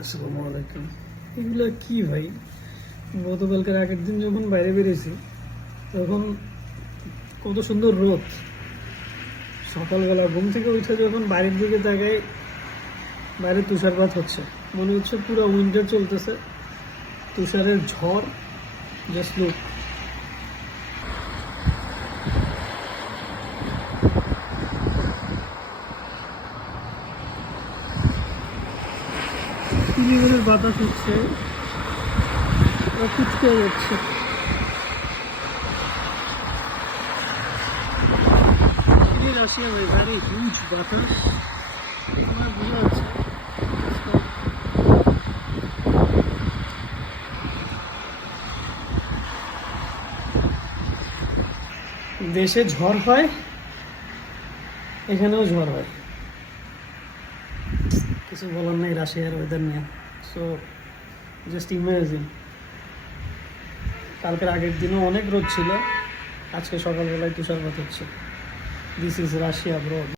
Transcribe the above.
আসসালামু আলাইকুম। এগুলো কি ভাই? গতকালকের আগের দিন যখন বাইরে বেরিয়েছি তখন কত সুন্দর রোদ। সকালবেলা ঘুম থেকে উঠে যখন বাইরের দিকে তাকাই, বাইরে তুষারপাত হচ্ছে, মনে হচ্ছে পুরো উইন্টার চলতেছে, তুষারের ঝড়। Just look. পরিবারের বাতাস হচ্ছে, কুচকে যাচ্ছে। রাশিয়া ভাই, ভারী হিউজ বাতাস, আমার বোঝা যাচ্ছে। দেশে ঝড় হয়, এখানেও ঝড় হয়, কিছু বলার নেই রাশিয়ার ওয়েদার নিয়ে। সো জাস্ট ইমাজিন, কালকের আগের দিনও অনেক রোদ ছিল, আজকে সকালবেলায় তুষারপাত হচ্ছে। This is Russia bro.